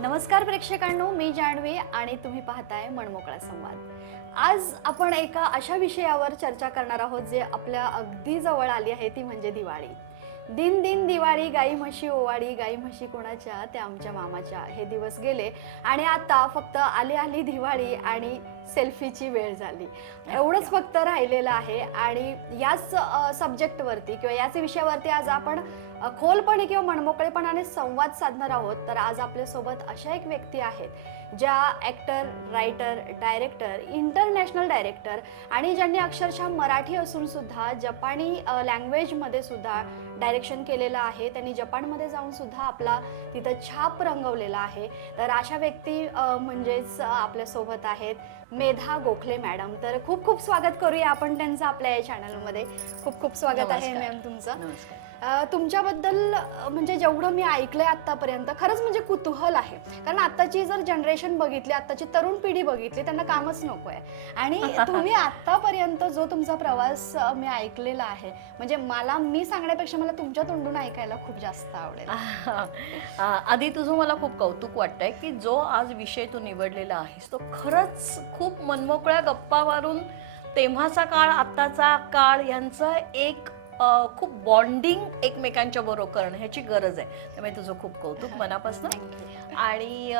नमस्कार प्रेक्षकांनो, मी जान्हवी आणि तुम्ही पाहताय मनमोकळा संवाद। आज आपण एका अशा विषयावर चर्चा करणार आहोत जे आपल्या अगदी जवळ आली आहे, ती म्हणजे दिवाळी। दिन दिन दिवाळी, गाई म्हशी ओवाळी, गाई म्हशी कोणाच्या त्या आमच्या मामाच्या, हे दिवस गेले आणि आता फक्त आली आली दिवाळी आणि सेल्फीची वेळ झाली, एवढंच फक्त राहिलेलं आहे। आणि याच सब्जेक्टवरती किंवा याच विषयावरती आज आपण खोलपणे किंवा मनमोकळेपणाने संवाद साधणार आहोत। तर आज आपल्यासोबत अशा एक व्यक्ती आहेत ज्या actor, writer, director, international director आणि ज्यांनी अक्षरशः मराठी असून सुद्धा जपानी लँग्वेजमध्ये सुद्धा डायरेक्शन केलेलं आहे। त्यांनी जपानमध्ये जाऊन सुद्धा आपला तिथं छाप रंगवलेला आहे। तर अशा व्यक्ती म्हणजेच आपल्यासोबत आहेत मेधा गोखले मॅडम। तर खूप खूप स्वागत करूया आपण त्यांचं आपल्या या चॅनलमध्ये। खूप खूप स्वागत आहे मॅम तुमचं। तुमच्याबद्दल म्हणजे जेवढं मी ऐकलंय आतापर्यंत खरंच म्हणजे कुतूहल आहे, कारण आताची जर जनरेशन बघितली, आताची तरुण पिढी बघितली, त्यांना कामच नको आहे। आणि तुम्ही आतापर्यंत जो तुमचा प्रवास मी ऐकलेला आहे, म्हणजे मी सांगण्यापेक्षा मला तुमच्या तोंडून ऐकायला खूप जास्त आवडेल। आधी तुझं मला खूप कौतुक वाटतंय की जो आज विषय तू निवडलेला आहेस तो खरंच खूप मनमोकळ्या गप्पा मारून तेव्हाचा काळ, आत्ताचा काळ यांचं एक खूप बॉन्डिंग एकमेकांच्या बरोबर करणं ह्याची गरज आहे। त्यामुळे तुझं खूप कौतुक मनापासून। आणि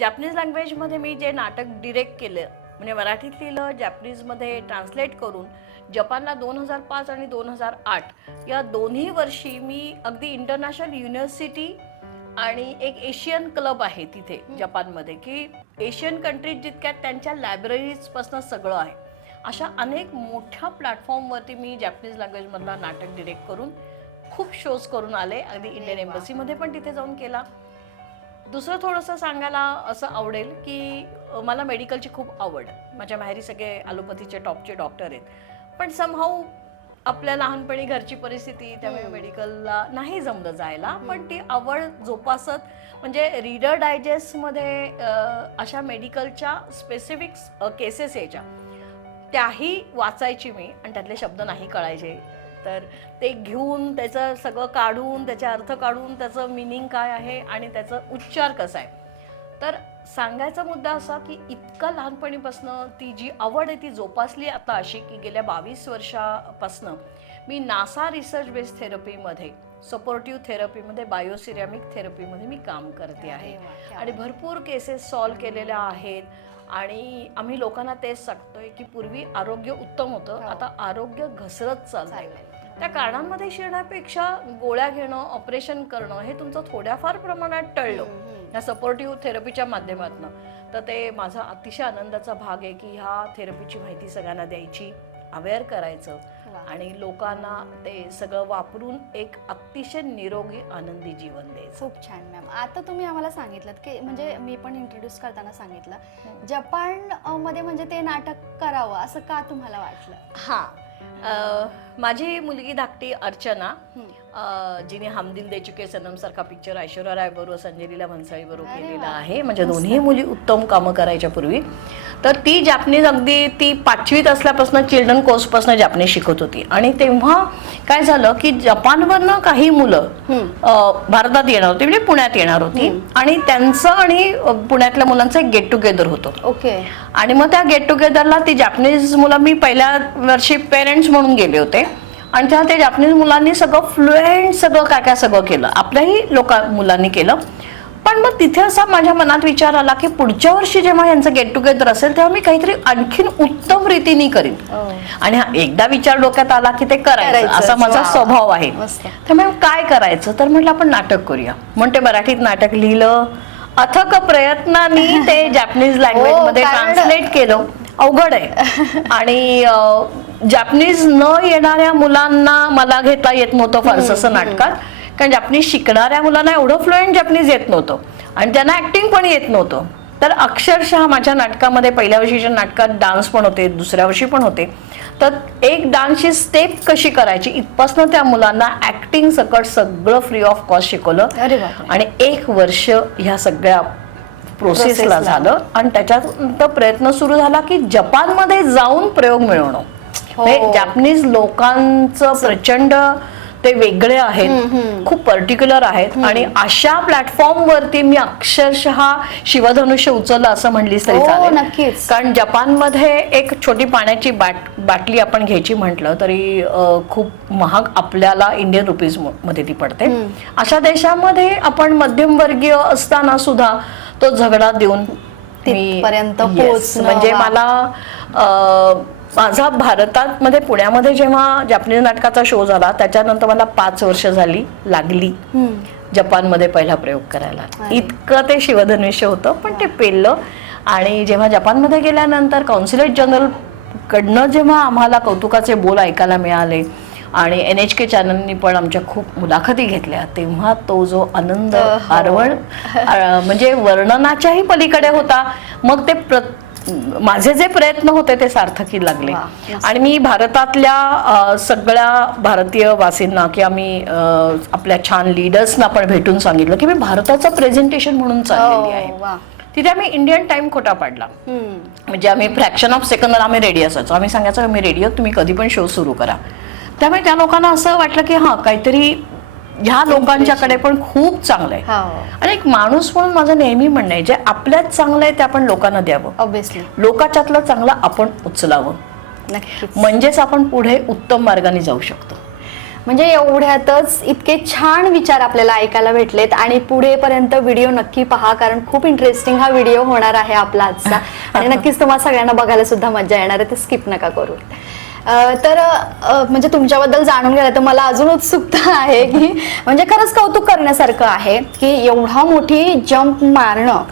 जॅपनीज लँग्वेजमध्ये मी जे नाटक डिरेक्ट केलं, म्हणजे मराठीत लिहिलं, जॅपनीजमध्ये ट्रान्सलेट करून जपानला 2005 आणि 2008 या दोन्ही वर्षी मी अगदी इंटरनॅशनल युनिव्हर्सिटी आणि एक एशियन क्लब आहे तिथे जपानमध्ये, की एशियन कंट्रीज जितक्या त्यांच्या लायब्ररीजपासून सगळं आहे, अशा अनेक मोठ्या प्लॅटफॉर्मवरती मी जॅपनीज लँग्वेजमधला नाटक डिरेक्ट करून खूप शोज करून आले। अगदी इंडियन एम्बसीमध्ये पण तिथे जाऊन केला। दुसरं थोडंसं सांगायला असं आवडेल की मला मेडिकलची खूप आवड, माझ्या माहेरी सगळे ॲलोपॅथीचे टॉपचे डॉक्टर आहेत, पण समहाऊ आपल्या लहानपणी घरची परिस्थिती, त्यामुळे मेडिकलला नाही जमलं जायला, पण ती आवड जोपासत म्हणजे रीडर डायजेस्टमध्ये अशा मेडिकलच्या स्पेसिफिक केसेस यायच्या, त्याही वाचायची मी आणि त्यातले शब्द नाही कळायचे, तर ते घेऊन त्याचं सगळं काढून, त्याचा अर्थ काढून, त्याचं मिनिंग काय आहे आणि त्याचा उच्चार कसा आहे। तर सांगायचा मुद्दा असा की इतका लहानपणीपासनं ती जी आवड आहे ती जोपासली आता अशी की गेल्या 22 वर्षापासनं मी नासा रिसर्च बेस्ड थेरपीमध्ये, सपोर्टिव्ह थेरपीमध्ये, बायोसिरॅमिक थेरपीमध्ये मी काम करते आहे आणि भरपूर केसेस सॉल्व केलेल्या आहेत। आणि आम्ही लोकांना तेच सांगतोय की पूर्वी आरोग्य उत्तम होतं, आता आरोग्य घसरत चाललंय। त्या कारणांमध्ये शिरण्यापेक्षा गोळ्या घेणं, ऑपरेशन करणं हे तुमचं थोड्याफार प्रमाणात टळलं या सपोर्टिव्ह थेरपीच्या माध्यमातून, तर ते माझा अतिशय आनंदाचा भाग आहे की ह्या थेरपीची माहिती सगळ्यांना द्यायची, अवेअर करायचं आणि लोकांना ते सगळं वापरून एक अतिशय निरोगी आनंदी जीवन द्यायचं। खूप छान मॅम। आता तुम्ही आम्हाला सांगितलं की म्हणजे मी पण इंट्रोड्यूस करताना सांगितलं जपान मध्ये म्हणजे ते नाटक करावं असं का तुम्हाला वाटलं? हां, माझी मुलगी धाकटी अर्चना, जिने हम दिल दे चुके सनम सारखा पिक्चर ऐश्वर्या राय बरोबर, संजय लीला भन्साळी बरोबर केलेला आहे, म्हणजे दोन्ही मुली उत्तम कामं करायच्या पूर्वी, तर ती जॅपनीज अगदी ती 5वीत असल्यापासून चिल्ड्रन कोर्सपासून जॅपनीज शिकत होती। आणि तेव्हा काय झालं की जपानवरनं काही मुलं भारतात येणार होती, म्हणजे पुण्यात येणार होती, आणि त्यांचं आणि पुण्यातल्या मुलांचं एक गेट टुगेदर होतं। ओके। आणि मग त्या गेट टुगेदरला ती जॅपनीज मुलं, मी पहिल्या वर्षी पेरेंट्स म्हणून गेले होते आणि त्या ते जॅपनीज मुलांनी सगळं फ्लुएंट सगळं काय काय सगळं केलं, आपल्याही मुलांनी केलं। पण मग तिथे असा माझ्या मनात विचार आला की पुढच्या वर्षी जेव्हा यांचं गेट टुगेदर असेल तेव्हा मी काहीतरी आणखीन उत्तम रीतीने करीन। आणि एकदा विचार डोक्यात आला की ते करायचं, असा माझा स्वभाव आहे। त्यामुळे काय करायचं, तर म्हटलं आपण नाटक करूया। म्हणून ते मराठीत नाटक लिहिलं, अथक प्रयत्नांनी ते जॅपनीज लँग्वेज मध्ये ट्रान्सलेट केलं, अवघड आहे। आणि जॅपनीज न येणाऱ्या मुलांना मला घेता येत नव्हतं फारसं असं नाटकात, कारण जॅपनीज शिकणाऱ्या मुलांना एवढं फ्लुएंट जॅपनीज येत नव्हतं आणि त्यांना ऍक्टिंग पण येत नव्हतं। तर अक्षरशः माझ्या नाटकामध्ये पहिल्या वर्षीच्या नाटकात डान्स पण होते, दुसऱ्या वर्षी पण होते, तर एक डान्सची स्टेप कशी करायची इथपासून त्या मुलांना ऍक्टिंग सकट सगळं फ्री ऑफ कॉस्ट शिकवलं। आणि 1 वर्ष ह्या सगळ्या प्रोसेसला झालं आणि त्याच्यात प्रयत्न सुरू झाला की जपानमध्ये जाऊन प्रयोग मिळवणं। जॅपनीज लोकांचं प्रचंड ते वेगळे आहेत, खूप पर्टिक्युलर आहेत. आणि अशा प्लॅटफॉर्म वरती मी अक्षरशः शिवधनुष्य उचललं असं म्हणलीस तरी हो, चालेल. नक्कीच. कारण जपानमध्ये एक छोटी पाण्याची बाटली आपण घ्यायची म्हटलं तरी खूप महाग आपल्याला इंडियन रुपीज मध्ये ती पडते. अशा देशामध्ये आपण मध्यमवर्गीय असताना सुद्धा तो झगडा देऊन तिथपर्यंत Yes. पोहोचणं. म्हणजे मला माझा भारतात मध्ये पुण्यामध्ये जेव्हा जपानीज नाटकाचा शो झाला त्याच्यानंतर मला 5 वर्ष लागली जपानमध्ये पहिला प्रयोग करायला. इतकं ते शिवधनुष्य होतं, पण ते पेललं. आणि जेव्हा जपानमध्ये गेल्यानंतर कॉन्सुलेट जनरल कडनं जेव्हा आम्हाला कौतुकाचे बोल ऐकायला मिळाले आणि NHK चॅनलनी पण आमच्या खूप मुलाखती घेतल्या, तेव्हा तो जो आनंद आरवण म्हणजे वर्णनाच्याही पलीकडे होता. मग ते माझे जे प्रयत्न होते ते सार्थकी लागले. आणि मी भारतातल्या सगळ्या भारतीय वासींना की आम्ही आपल्या छान लीडर्सना पण भेटून सांगितलं की मी भारताचं प्रेझेंटेशन म्हणून चाललेली आहे. तिथे आम्ही इंडियन टाइम खोटा पाडला. म्हणजे आम्ही फ्रॅक्शन ऑफ सेकंदला आम्ही रेडी असायचो. आम्ही सांगायचो मी रेडी आहोत, तुम्ही कधी पण शो सुरू करा. त्यामुळे त्या लोकांना असं वाटलं की हा काहीतरी ह्या लोकांच्याकडे पण खूप चांगलं आहे. आणि एक माणूस म्हणून माझं नेहमी म्हणणं आहे जे आपल्यात चांगलं आहे ते आपण लोकांना द्यावं. ऑब्विसली लोकांच्यातलं चांगलं आपण उचलावं, म्हणजेच आपण पुढे उत्तम मार्गाने जाऊ शकतो. म्हणजे एवढ्यातच इतके छान विचार आपल्याला ऐकायला भेटलेत. आणि पुढेपर्यंत व्हिडिओ नक्की पहा, कारण खूप इंटरेस्टिंग हा व्हिडिओ होणार आहे आपला आजचा. आणि नक्कीच तुम्हाला सगळ्यांना बघायला सुद्धा मजा येणार आहे, ते स्किप नका करू. तर म्हणजे तुमच्याबद्दल जाणून घ्यायला तर मला अजून उत्सुकता आहे की म्हणजे खरंच कौतुक करण्यासारखं आहे की एवढा मोठी जंप मारणं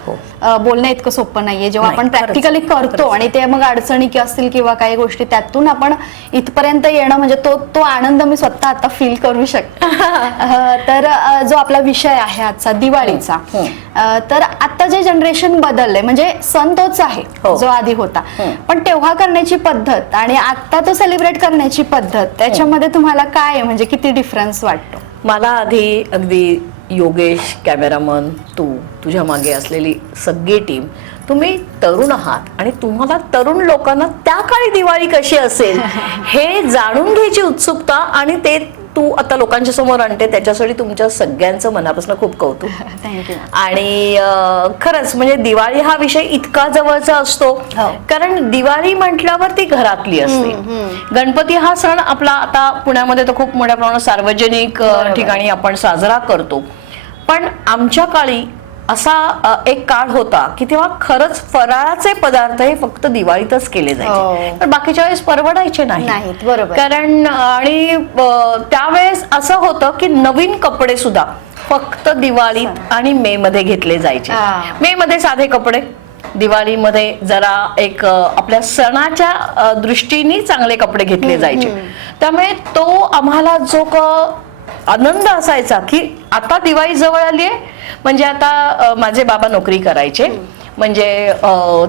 बोलणं इतकं सोपं नाहीये. जेव्हा आपण प्रॅक्टिकली करतो आणि ते मग अडचणी असतील किंवा काही गोष्टी त्यातून आपण इथपर्यंत येणं म्हणजे तो आनंद मी स्वतः आता फील करू शकते. तर जो आपला विषय आहे आजचा दिवाळीचा, तर आता जे जनरेशन बदललंय म्हणजे सण तोच आहे जो आधी होता, पण तेव्हा करण्याची पद्धत आणि आता तो सेलिब्रेट करण्याची पद्धत त्याच्यामध्ये तुम्हाला काय म्हणजे किती डिफरन्स वाटतो? मला आधी अगदी योगेश कॅमेरामन, तुझ्या मागे असलेली सगळी टीम, तुम्ही तरुण आहात आणि तुम्हाला तरुण लोकांना त्या काळी दिवाळी कशी असेल हे जाणून घ्यायची उत्सुकता आणि ते तू आता लोकांच्या समोर आणते, त्याच्यासाठी तुमच्या सगळ्यांचं मनापासून खूप कौतुक. थँक्यू. आणि खरंच म्हणजे दिवाळी हा विषय इतका जवळचा असतो कारण दिवाळी म्हटल्यावर ती घरातली असते. गणपती हा सण आपला आता पुण्यामध्ये तर खूप मोठ्या प्रमाणात सार्वजनिक ठिकाणी आपण साजरा करतो, पण आमच्या काळी असा एक काळ होता की तेव्हा खरंच फराळाचे पदार्थ हे फक्त दिवाळीतच केले जायचे, पण बाकीच्या वेळेस परवडायचे नाही. बरोबर. कारण आणि त्यावेळेस असं होतं की नवीन कपडे सुद्धा फक्त दिवाळीत आणि मे मध्ये घेतले जायचे. मे मध्ये साधे कपडे, दिवाळीमध्ये जरा एक आपल्या सणाच्या दृष्टीने चांगले कपडे घेतले जायचे. त्यामुळे तो आम्हाला जो आनंद असायचा की आता दिवाळी जवळ आली आहे. म्हणजे आता माझे बाबा नोकरी करायचे, म्हणजे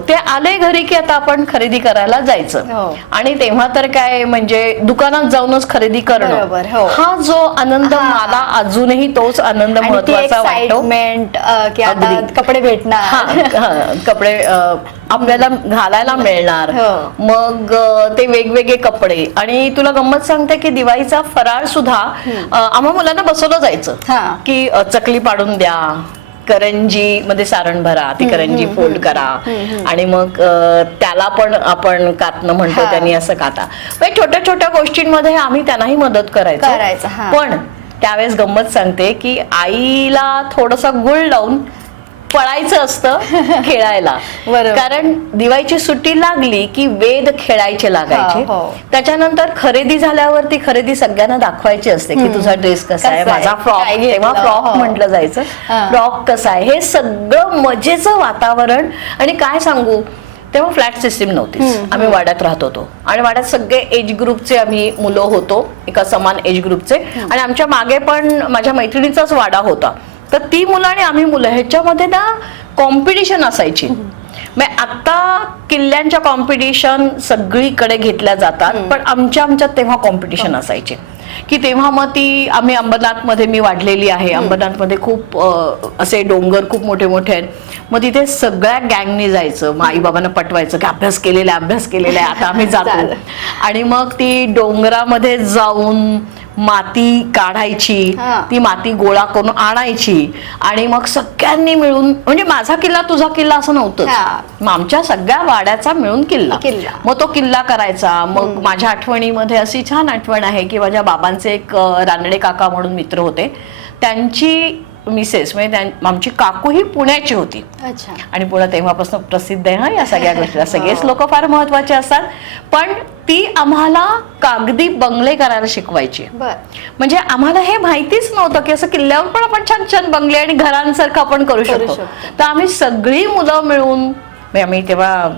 ते आले घरी की आता आपण खरेदी करायला जायचं. आणि तेव्हा तर काय म्हणजे दुकानात जाऊनच खरेदी करणं, हा जो आनंद मला अजूनही तोच आनंद महत्वाचा वाटतो. की आता कपडे भेटणार, कपडे आपल्याला घालायला मिळणार, मग ते वेगवेगळे कपडे. आणि तुला गंमत सांगते की दिवाळीचा फराळ सुद्धा आम्हा मुलांना बसवलं जायचं की चकली पाडून द्या, करंजी मध्ये सारण भरा, ती करंजी फोल्ड करा आणि मग त्याला पण आपण कातणं म्हणतो त्यांनी असं काता. छोट्या छोट्या गोष्टींमध्ये आम्ही त्यांनाही मदत करायचो. पण त्यावेळेस गंमत सांगते की आईला थोडस गुळ लावून पळायचं असतं खेळायला, कारण दिवाळीची सुट्टी लागली की वेद खेळायचे लागायचे. त्याच्यानंतर खरेदी झाल्यावर ती खरेदी सगळ्यांना दाखवायची असते की तुझा ड्रेस कसा आहे, माझा फ्रॉक, तेव्हा फ्रॉक म्हटलं जायचं, फ्रॉक कसा आहे. हे सगळं मजेचं वातावरण. आणि काय सांगू, तेव्हा फ्लॅट सिस्टीम नव्हती, आम्ही वाड्यात राहत होतो आणि वाड्यात सगळे एज ग्रुपचे आम्ही मुलं होतो, एका समान एज ग्रुपचे. आणि आमच्या मागे पण माझ्या मैत्रिणीचाच वाडा होता, तर ती मुलं आणि आम्ही मुलं ह्याच्यामध्ये ना कॉम्पिटिशन असायची. आता किल्ल्यांच्या कॉम्पिटिशन सगळीकडे घेतल्या जातात, पण आमच्यात तेव्हा कॉम्पिटिशन असायचे की तेव्हा मग ती आम्ही अंबरनाथ मध्ये मी वाढलेली आहे. अंबरनाथ मध्ये खूप असे डोंगर खूप मोठे मोठे आहेत. मग तिथे सगळ्या गँगनी जायचं, मग आई बाबांना पटवायचं की अभ्यास केलेला आहे आता आम्ही जातो. आणि मग ती डोंगरामध्ये जाऊन माती काढायची, हा. ती माती गोळा करून आणायची आणि मग सगळ्यांनी मिळून, म्हणजे माझा किल्ला तुझा किल्ला असं नव्हतं, हा. मग आमच्या सगळ्या वाड्याचा मिळून किल्ला. मग तो किल्ला करायचा. मग माझ्या आठवणीमध्ये अशी छान आठवण आहे की माझ्या बाबांचे एक रानडे काका म्हणून मित्र होते, त्यांची मिसेस म्हणजे आमची काकू ही पुण्याची होती. अच्छा. आणि पुणे तेव्हापासून प्रसिद्ध आहे हा या सगळ्या गोष्टीला, सगळेच लोक फार महत्वाचे असतात. पण ती आम्हाला कागदी बंगले करायला शिकवायची. बर. म्हणजे आम्हाला हे माहितीच नव्हतं की असं किल्ल्यावर पण आपण छान छान बंगले आणि घरांसारखं आपण करू शकतो. तर आम्ही सगळी मुलं मिळून, आम्ही तेव्हा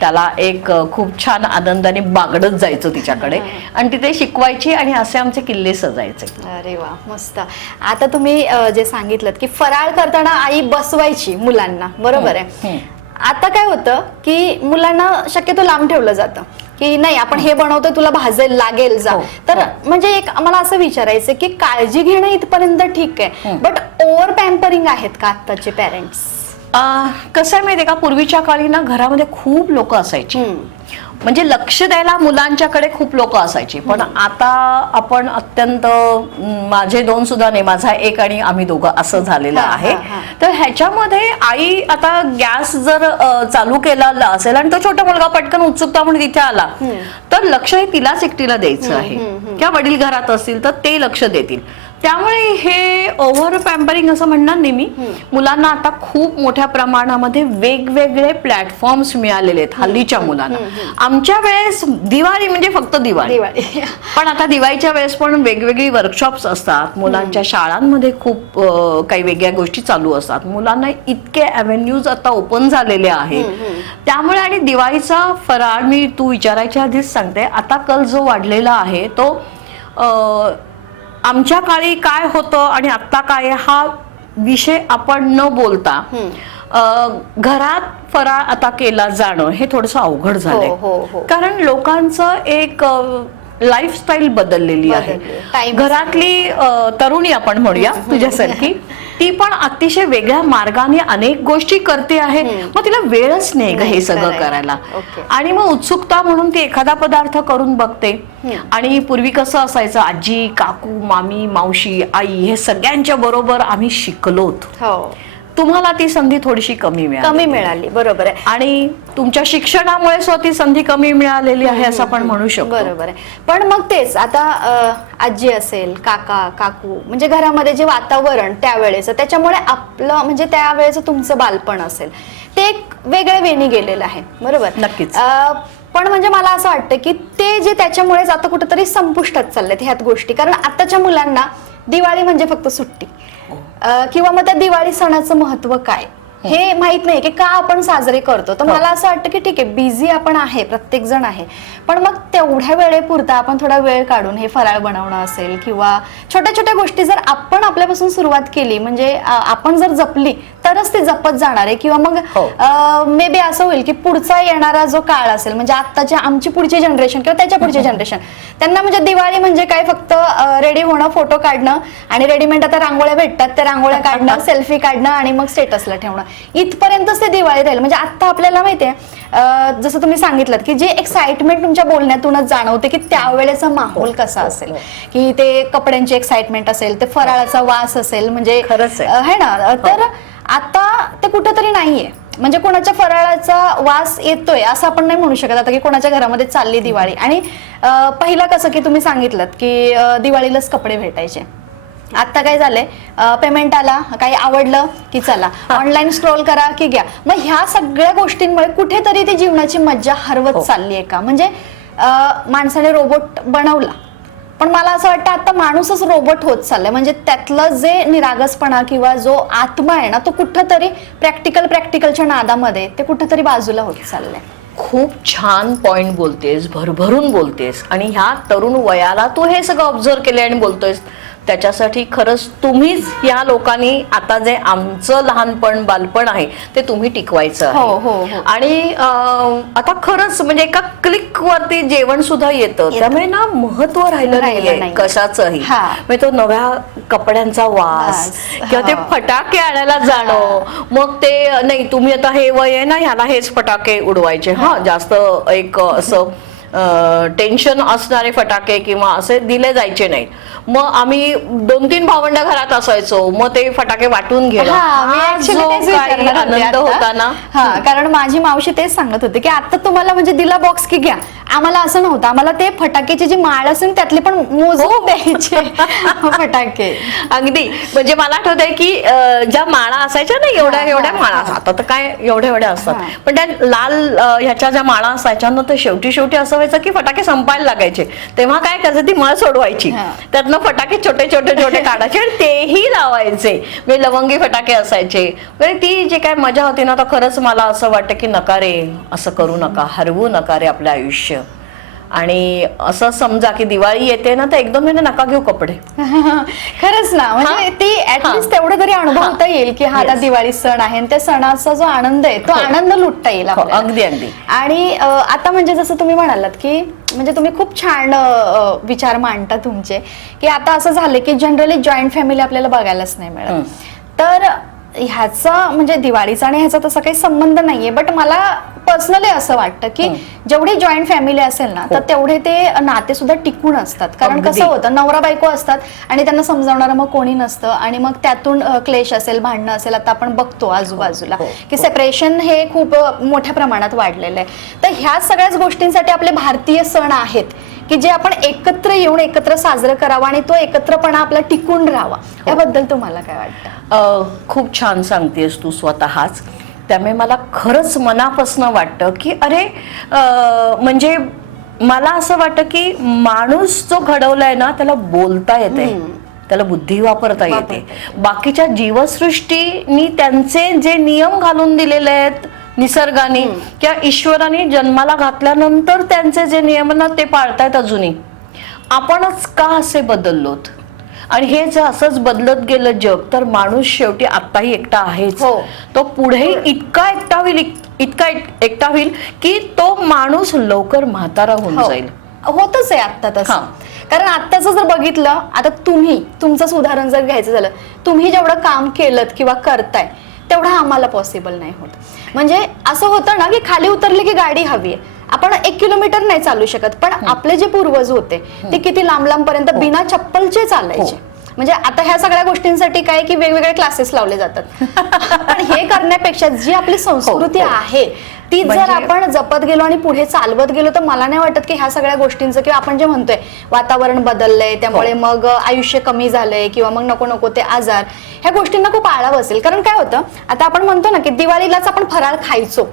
त्याला एक खूप छान आनंदाने बागडत जायचो तिच्याकडे आणि तिथे शिकवायची आणि असे आमचे किल्ले सजायचे. अरे वा, मस्त. आता तुम्ही जे सांगितलं की फराळ करताना आई बसवायची मुलांना, बरोबर आहे. आता काय होतं की मुलांना शक्यतो लांब ठेवलं जातं की नाही आपण हे बनवतोय, तुला भाजायला लागेल जा. तर म्हणजे एक आम्हाला असं विचारायचं की काळजी घेणं इथपर्यंत ठीक आहे, बट ओव्हर पॅम्परिंग आहेत का आत्ताचे पेरेंट्स? कसं आहे माहितीये का, पूर्वीच्या काळी ना घरामध्ये खूप लोक असायची, म्हणजे लक्ष द्यायला मुलांच्याकडे खूप लोक असायची. पण आता आपण अत्यंत, माझे 2 सुद्धा नाही, माझा 1 आणि आम्ही दोघं असं झालेलं आहे. तर ह्याच्यामध्ये आई आता गॅस जर चालू केला असेल आणि तो छोटा मुलगा पटकन उत्सुकता म्हणून तिथे आला तर लक्ष हे तिलाच एकटीला द्यायचं आहे, किंवा वडील घरात असतील तर ते लक्ष देतील. त्यामुळे हे ओव्हर पॅम्परिंग असं म्हणणार नाही मी. मुलांना आता खूप मोठ्या प्रमाणामध्ये वेगवेगळे प्लॅटफॉर्म्स मिळालेले आहेत हल्लीच्या मुलांना. आमच्या वेळेस दिवाळी म्हणजे फक्त दिवाळी, पण आता दिवाळीच्या वेळेस पण वेगवेगळी वर्कशॉप्स असतात, मुलांच्या शाळांमध्ये खूप काही वेगळ्या गोष्टी चालू असतात. मुलांना इतके अव्हेन्यूज आता ओपन झालेले आहेत. त्यामुळे आणि दिवाळीचा फराळ, मी तू विचारायच्या आधीच सांगते, आता कल जो वाढलेला आहे तो आमच्या काळी काय होतं आणि आता काय हा विषय आपण न बोलता घरात फराळ आता केला जाणं हे थोडंसं अवघड झालंय. कारण लोकांचं एक लाईफस्टाईल बदललेली आहे. घरातली तरुणी आपण म्हणूया तुझ्यासारखी, ती पण अतिशय वेगळ्या मार्गाने अनेक गोष्टी करते आहे. मग तिला वेळच नाही ग हे सगळं करायला. आणि मग उत्सुकता म्हणून ती एखादा पदार्थ करून बघते. आणि पूर्वी कसं असायचं, आजी, काकू, मामी, मावशी, आई हे सगळ्यांच्या बरोबर आम्ही शिकलोत. तुम्हाला ती संधी थोडीशी कमी मिळाली, बरोबर आहे. आणि तुमच्या शिक्षणामुळे ती संधी कमी मिळालेली आहे असं आपण म्हणू शकतो. बरोबर आहे. पण मग तेच आता आजी असेल, काका, काकू, म्हणजे घरामध्ये जे वातावरण त्यावेळेचं, त्याच्यामुळे आपलं म्हणजे त्यावेळेचं तुमचं बालपण असेल ते एक वेगळ्या वेणी गेलेलं आहे, बरोबर? नक्कीच. पण म्हणजे मला असं वाटतं की ते जे त्याच्यामुळेच आता कुठेतरी संपुष्टात चाललेत ह्यात गोष्टी. कारण आताच्या मुलांना दिवाळी म्हणजे फक्त सुट्टी, किंवा मग त्या दिवाळी सणाचं महत्व काय हे माहित नाही की का आपण साजरे करतो. तर मला असं वाटतं की ठीक आहे, बिझी आपण आहे, प्रत्येक जण आहे, पण मग तेवढ्या वेळेपुरता आपण थोडा वेळ काढून हे फराळ बनवणं असेल किंवा छोट्या छोट्या गोष्टी जर आपण आपल्यापासून सुरुवात केली, म्हणजे आपण जर जपली तरच ती जपत जाणार आहे. किंवा मग मे बी असं होईल की पुढचा येणारा जो काळ असेल, म्हणजे आत्ताची आमची पुढची जनरेशन किंवा त्याच्या पुढची जनरेशन, त्यांना म्हणजे दिवाळी म्हणजे काय फक्त रेडी होणं, फोटो काढणं, आणि रेडीमेड आता रांगोळ्या भेटतात त्या रांगोळ्या काढणं, सेल्फी काढणं आणि मग स्टेटसला ठेवणं, इथपर्यंतच ते दिवाळी राहील. म्हणजे आता आपल्याला माहितीये, जसं तुम्ही सांगितलं की जे एक्साइटमेंट तुमच्या बोलण्यातूनच जाणवते की त्यावेळेचा माहोल कसा असेल, की ते कपड्यांची एक्साइटमेंट असेल, ते फराळाचा वास असेल, म्हणजे खरंच आहे ना. तर आता ते कुठंतरी नाहीये, म्हणजे कोणाच्या फराळाचा वास येतोय असं आपण नाही म्हणू शकत आता की कोणाच्या घरामध्ये चालली दिवाळी. आणि पहिला कसं की तुम्ही सांगितलं की दिवाळीलाच कपडे भेटायचे, आता काय झालंय, पेमेंट आला, काही आवडलं की चला ऑनलाईन स्क्रोल करा की घ्या. मग ह्या सगळ्या गोष्टींमुळे कुठेतरी ती जीवनाची मज्जा हरवत चालली आहे का? म्हणजे माणसाने रोबोट बनवला, पण मला असं वाटतं आता माणूसच रोबोट होत चाललाय. म्हणजे त्यातलं जे निरागसपणा किंवा जो आत्मा आहे ना, तो कुठंतरी प्रॅक्टिकलच्या नादामध्ये ते कुठंतरी बाजूला होत चाललंय. खूप छान पॉइंट बोलतेस, भरभरून बोलतेस, आणि ह्या तरुण वयाला तू हे सगळं ऑब्झर्व केले आणि बोलतोयस, त्याच्यासाठी खरंच तुम्हीच या लोकांनी आता जे आमचं लहानपण बालपण आहे ते तुम्ही टिकवायचं आहे. आणि आता खरंच म्हणजे एका क्लिक वरती जेवण सुद्धा येतं, त्यामुळे ना महत्व राहिलं नाहीये कशाचंही. म्हणजे तो नव्या कपड्यांचा वास किंवा ते फटाके आणायला जाणं, मग ते नाही तुम्ही आता हे वय आहे ना ह्याला हेच फटाके उडवायचे, जास्त एक असं टेन्शन असणारे फटाके किंवा असे दिले जायचे नाहीत. मग आम्ही 2-3 भावंड घरात असायचो, मग ते फटाके वाटून घेणं, हा, मी हा actually जो तेच काही विचारणार होते आनंद आता. होता ना. हा, कारण माझी मावशी तेच सांगत होती की आता तुम्हाला म्हणजे दिला बॉक्स की घ्या, आम्हाला असं नव्हतं. आम्हाला ते फटाक्याची जी माळ असेल त्यातले पण मोजून द्यायचे फटाके. अगदी. म्हणजे मला आठवतंय की ज्या माळा असायच्या ना, एवढ्या एवढ्या माळा, आता तर काय एवढ्या एवढ्या असतात, पण त्या लाल ह्याच्या ज्या माळा असायच्या ना, तर शेवटी असं व्हायचं की फटाके संपायला लागायचे. तेव्हा काय करायचं, ती माळ सोडवायची, त्यातनं फटाके छोटे छोटे काढायचे आणि तेही लावायचे. म्हणजे लवंगी फटाके असायचे. म्हणजे ती जे काय मजा होती ना, तर खरंच मला असं वाटतं की नका रे, असं करू नका, हरवू नका रे आपलं आयुष्य. आणि असं समजा की दिवाळी येते ना, तर एकदम म्हणजे नका घेऊ कपडे. खरंच ना, म्हणजे ती ऍटलीस्ट तेवढं तरी अनुभवता येईल की हा आता दिवाळी सण आहे आणि त्या सणाचा जो आनंद आहे तो आनंद लुटता येईल आपल्याला. अगदी अगदी. आणि आता म्हणजे जसं तुम्ही म्हणालात की म्हणजे तुम्ही खूप छान विचार मांडता तुमचे, की आता असं झालं की जनरली जॉईंट फॅमिली आपल्याला बघायलाच नाही मिळत. तर ह्याचा म्हणजे दिवाळीचा आणि ह्याचा तसा काही संबंध नाहीये, बट मला पर्सनली असं वाटतं की जेवढी जॉईंट फॅमिली असेल ना, तर तेवढे ते नाते सुद्धा टिकून असतात. कारण कसं होतं, नवरा बायको असतात आणि त्यांना समजावणारं मग कोणी नसतं आणि मग त्यातून क्लेश असेल, भांडणं असेल. आता आपण बघतो आजूबाजूला की सेपरेशन हे खूप मोठ्या प्रमाणात वाढलेलं आहे. तर ह्या सगळ्याच गोष्टींसाठी आपले भारतीय सण आहेत की जे आपण एकत्र येऊन एकत्र साजरं करावं आणि तो एकत्रपणा आपला टिकून राहावा. याबद्दल तुम्हाला काय वाटतं? खूप छान सांगतेस तू स्वतःच. त्यामुळे मला खरंच मनापासून वाटतं की अरे, म्हणजे मला असं वाटतं की माणूस जो घडवलाय ना, त्याला बोलता येते, त्याला बुद्धी वापरता येते. बाकीच्या जीवसृष्टीनी त्यांचे जे नियम घालून दिलेले आहेत निसर्गाने किंवा ईश्वराने जन्माला घातल्यानंतर त्यांचे जे नियम ना, ते पाळतायत अजूनही. आपणच का असे बदललोत? आणि हे जर असंच बदलत गेलं जग, तर माणूस शेवटी आत्ताही एकटा आहेच, तो पुढेही इतका एकटा होईल की तो माणूस लवकर म्हातारा होऊन जाईल. होतच आहे आत्ता तसं. कारण आत्ताच जर बघितलं, आता तुमचंच उदाहरण जर घ्यायचं झालं, तुम्ही जेवढं काम केलं किंवा करताय तेवढं आम्हाला पॉसिबल नाही होत. म्हणजे असं होतं ना की खाली उतरले की गाडी हवी आहे, आपण 1 किलोमीटर नाही चालू शकत, पण आपले जे पूर्वज होते ते किती लांब पर्यंत बिना चप्पलचे चालायचे. म्हणजे आता ह्या सगळ्या गोष्टींसाठी काय की वेगवेगळे क्लासेस लावले जातात. पण हे करण्यापेक्षा जी आपली संस्कृती आहे ती जर आपण जपत गेलो आणि पुढे चालवत गेलो, तर मला नाही वाटत की ह्या सगळ्या गोष्टींचं किंवा आपण जे म्हणतोय वातावरण बदललंय त्यामुळे मग आयुष्य कमी झालंय किंवा मग नको ते आजार, ह्या गोष्टींना खूप आळा बसेल. कारण काय होतं, आता आपण म्हणतो ना की दिवाळीलाच आपण फराळ खायचो,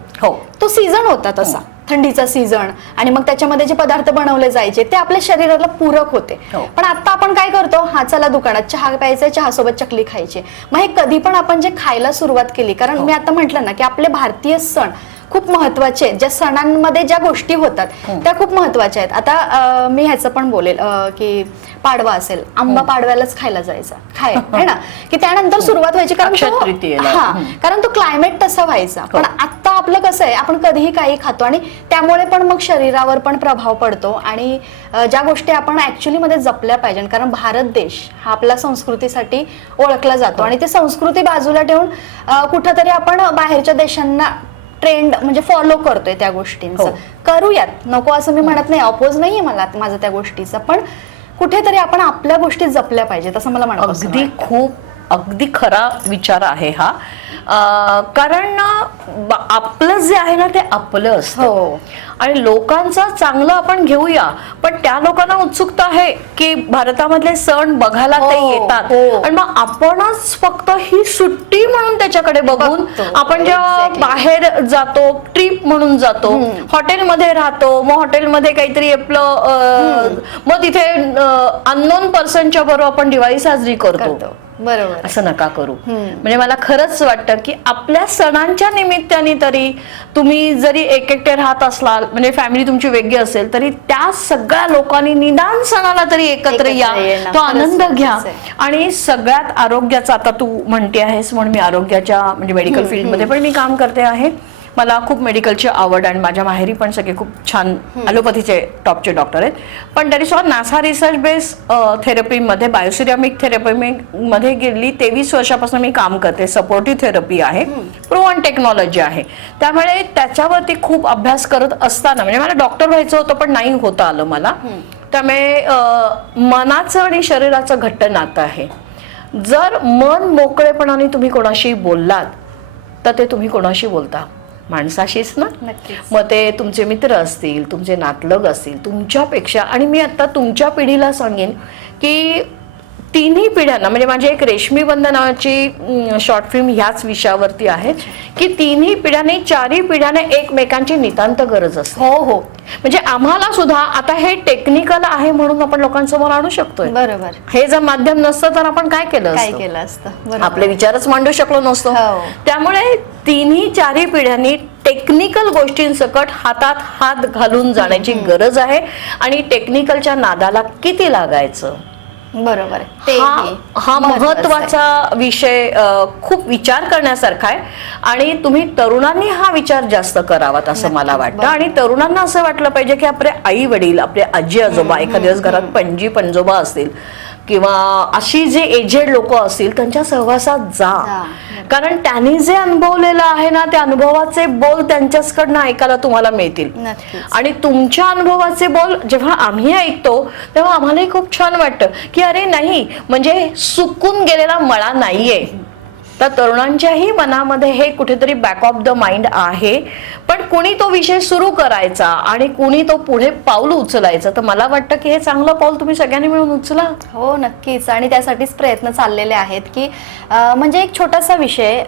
तो सीझन होता तसा, थंडीचा सीझन, आणि मग त्याच्यामध्ये जे पदार्थ बनवले जायचे ते आपल्या शरीराला पूरक होते. पण आता आपण काय करतो, हा चला दुकानात चहा प्यायचा, चहा सोबत चकली खायची. मग हे कधी पण आपण जे खायला सुरुवात केली, कारण मी आता म्हटलं ना की आपले भारतीय सण खूप महत्वाचे आहेत, ज्या सणांमध्ये ज्या गोष्टी होतात त्या खूप महत्वाच्या आहेत. आता मी ह्याचं पण बोलेल की पाडवा असेल, आंबा पाडव्यालाच खायला जायचा है ना, की त्यानंतर सुरुवात व्हायची, कारण तो क्लायमेट तसा व्हायचा. पण आता आपलं कसं आहे, आपण कधीही काही खातो आणि त्यामुळे पण मग शरीरावर पण प्रभाव पडतो. आणि ज्या गोष्टी आपण ऍक्च्युअली मध्ये जपल्या पाहिजे, कारण भारत देश हा आपल्या संस्कृतीसाठी ओळखला जातो आणि ते संस्कृती बाजूला ठेवून कुठंतरी आपण बाहेरच्या देशांना ट्रेंड म्हणजे फॉलो करतोय त्या गोष्टींचं. करूयात, नको असं मी म्हणत नाही, अपोज नाहीये मला माझं त्या गोष्टीचं, पण कुठेतरी आपण आपल्या गोष्टी जपल्या पाहिजेत असं मला म्हणायचं. अगदी खरा विचार आहे हा. कारण आपलं जे आहे ना ते आपलं असतं आणि लोकांचं चांगलं आपण घेऊया, पण त्या लोकांना उत्सुकता आहे की भारतामधले सण बघायला ते येतात आणि मग आपणच फक्त ही सुट्टी म्हणून त्याच्याकडे बघून आपण जेव्हा बाहेर जातो, ट्रिप म्हणून जातो, हॉटेलमध्ये राहतो, मग हॉटेलमध्ये काहीतरी आपलं मग तिथे अननोन पर्सनच्या बरोबर आपण दिवाळी साजरी करतो. बरोबर, असं नका करू. म्हणजे मला खरंच वाटतं की आपल्या सणांच्या निमित्ताने तरी तुम्ही जरी एकटे राहत असलाल, म्हणजे फॅमिली तुमची वेगळी असेल, तरी त्या सगळ्या लोकांनी निदान सणाला तरी एकत्र या, तो आनंद घ्या. आणि सगळ्यात आरोग्याचा, आता तू म्हणते आहेस म्हणून मी आरोग्याच्या म्हणजे मेडिकल फील्डमध्ये पण मी काम करते आहे, मला खूप मेडिकलची आवड आणि माझ्या माहेरी पण सगळे खूप छान ॲलोपॅथीचे टॉपचे डॉक्टर आहेत. पण तरी सुद्धा नासा रिसर्च बेस थेरपीमध्ये बायोसिरॅमिक थेरपीमध्ये गेली 23 वर्षापासून मी काम करते. सपोर्टिव्ह थेरपी आहे, प्रूव्हन टेक्नॉलॉजी आहे. त्यामुळे त्याच्यावरती खूप अभ्यास करत असताना म्हणजे मला डॉक्टर व्हायचं होतं पण नाही होता आलं मला. त्यामुळे मनाचं आणि शरीराचं घट्ट नातं आहे. जर मन मोकळेपणाने तुम्ही कोणाशी बोललात तर ते तुम्ही कोणाशी बोलता, माणसाशीच ना. नक्कीच. मग ते तुमचे मित्र असतील, तुमचे नातलग असतील, तुमच्यापेक्षा. आणि मी आता तुमच्या पिढीला सांगेन की तिन्ही पिढ्यांना म्हणजे माझी एक रेशमी बंध नावाची शॉर्ट फिल्म ह्याच विषयावरती आहे की तिन्ही पिढ्यांनी चारही पिढ्यांना एकमेकांची नितांत गरज असते. हो हो, म्हणजे आम्हाला सुद्धा आता हे टेक्निकल आहे म्हणून आपण लोकांसमोर आणू शकतोय. बरोबर. हे जर माध्यम नसतं तर आपण काय केलं काय असतं? केलं असतं? बरोबर. आपले विचारच मांडू शकलो नसतो. हो. त्यामुळे तिन्ही चारही पिढ्यांनी टेक्निकल गोष्टींसकट हातात हात घालून जाण्याची गरज आहे. आणि टेक्निकलच्या नादाला किती लागायचं, बरोबर. ते हा महत्वाचा विषय खूप विचार करण्यासारखा आहे. आणि तुम्ही तरुणांनी हा विचार जास्त करावात असं मला वाटतं. आणि तरुणांना असं वाटलं पाहिजे की आपले आई वडील, आपले आजी आजोबा, एखाद्या दिवस घरात पणजी पणजोबा असतील किंवा अशी जे एजेड लोक असतील त्यांच्या सहवासात जा. कारण त्यांनी जे अनुभवलेलं आहे ना त्या अनुभवाचे बोल त्यांच्याकडनं ऐकायला तुम्हाला मिळतील. आणि तुमच्या अनुभवाचे बोल जेव्हा आम्ही ऐकतो तेव्हा आम्हालाही खूप छान वाटतं की अरे नाही, म्हणजे सुकून गेलेला मळा नाहीये. तर तरुणांच्याही मनामध्ये हे कुठेतरी बॅक ऑफ द माइंड आहे. पण कुणी तो विषय सुरू करायचा आणि कुणी तो पुढे पाऊल उचलायचं. तर मला वाटतं की हे चांगलं पाऊल तुम्ही सगळ्यांनी मिळून उचला. हो नक्कीच. आणि त्यासाठीच प्रयत्न चाललेले आहेत की म्हणजे एक छोटासा विषय,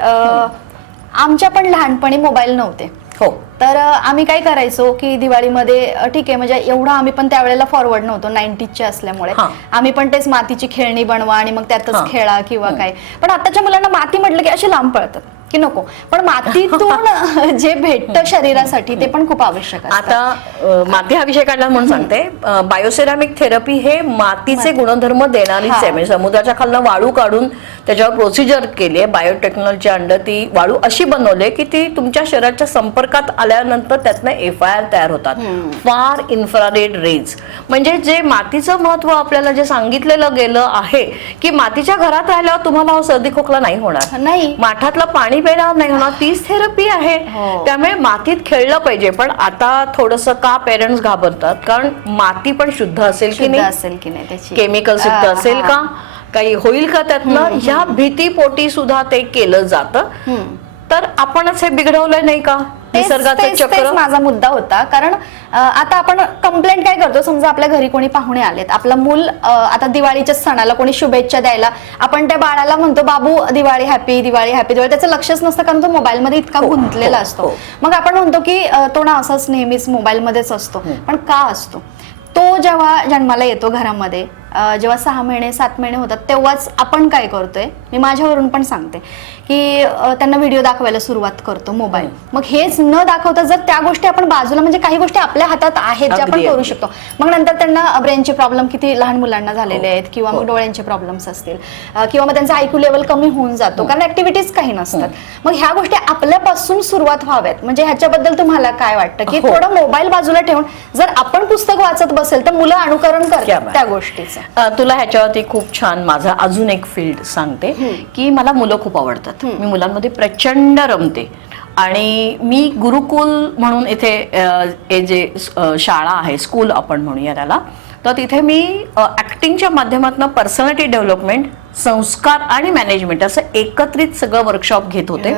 आमच्या पण लहानपणी मोबाईल नव्हते. हो. तर आम्ही काय करायचो की दिवाळीमध्ये ठीक आहे, म्हणजे एवढं आम्ही पण त्यावेळेला फॉरवर्ड नव्हतो, 90चे असल्यामुळे आम्ही पण तेच मातीची खेळणी बनवा आणि मग त्यातच खेळा किंवा काय. पण आताच्या मुलांना माती म्हटलं की असे लांब पळतात की नको. पण मातीतून जे भेटतं शरीरासाठी ते पण खूप आवश्यक आहे. आता माती हा विषय काढला म्हणून सांगते. बायोसेरामिक थेरपी हे मातीचे गुणधर्म देणारीच आहे. म्हणजे समुद्राच्या खालनं वाळू काढून त्याच्यावर प्रोसिजर केली आहे. बायोटेक्नॉलॉजी अंडर ती वाळू अशी बनवली की ती तुमच्या शरीराच्या संपर्कात आल्यानंतर त्यातनं FIR तयार होतात, फार इन्फ्रारेड रेज. म्हणजे जे मातीचं महत्व आपल्याला जे सांगितलेलं गेलं आहे की मातीच्या घरात राहिल्यावर तुम्हाला सर्दी खोकला नाही होणार, नाही माठातलं पाणी पेणार नाही होणार, तीच थेरपी आहे. त्यामुळे मातीत खेळलं पाहिजे. पण आता थोडंसं का पेरेंट्स घाबरतात, कारण माती पण शुद्ध असेल की नाही, त्याची केमिकल युक्त असेल का, काही होईल का त्यातनं, ह्या भीतीपोटी सुद्धा ते केलं जातं. तर आपणच हे बिघडवलंय नाही का निसर्गाचं चक्र. माझा मुद्दा होता. कारण आता आपण कंप्लेंट काय करतो, समजा आपल्या घरी कोणी पाहुणे आलेत, आपलं मूल आता दिवाळीच्या सणाला कोणी शुभेच्छा द्यायला आपण त्या बाळाला म्हणतो बाबू दिवाळी हॅपी, दिवाळी हॅपी. दिवाळी त्याचं लक्षच नसतं कारण तो मोबाईल मध्ये इतका गुंतलेला असतो. मग आपण म्हणतो की तो ना असाच नेहमीच मोबाईल मध्येच असतो. पण का असतो तो? जेव्हा जन्माला येतो घरामध्ये, जेव्हा 6 महिने 7 महिने होतात तेव्हाच आपण काय करतोय, मी माझ्यावरून पण सांगते की त्यांना व्हिडिओ दाखवायला सुरुवात करतो मोबाईल. मग हेच न दाखवता जर त्या गोष्टी आपण बाजूला, म्हणजे काही गोष्टी आपल्या हातात आहेत ज्या आपण करू शकतो. मग नंतर त्यांना ब्रेनचे प्रॉब्लेम किती लहान मुलांना झालेले आहेत, किंवा मग डोळ्यांचे प्रॉब्लेम्स असतील, किंवा मग त्यांचा IQ लेवल कमी होऊन जातो कारण ऍक्टिव्हिटीज काही नसतात. मग ह्या गोष्टी आपल्यापासून सुरुवात व्हाव्यात. म्हणजे ह्याच्याबद्दल तुम्हाला काय वाटतं की थोडं मोबाईल बाजूला ठेवून जर आपण पुस्तक वाचत बसेल तर मुलं अनुकरण करतात त्या गोष्टीचं. तुला ह्याच्यावरती खूप छान माझा अजून एक फील्ड सांगते की मला मुलं खूप आवडतात. मी मुलांमध्ये प्रचंड रमते. आणि मी गुरुकुल म्हणून इथे जे शाळा आहे, स्कूल आपण म्हणूया त्याला, तर तिथे मी ऍक्टिंगच्या माध्यमातून पर्सनॅलिटी डेव्हलपमेंट, संस्कार आणि मॅनेजमेंट असं एकत्रित सगळं वर्कशॉप घेत होते.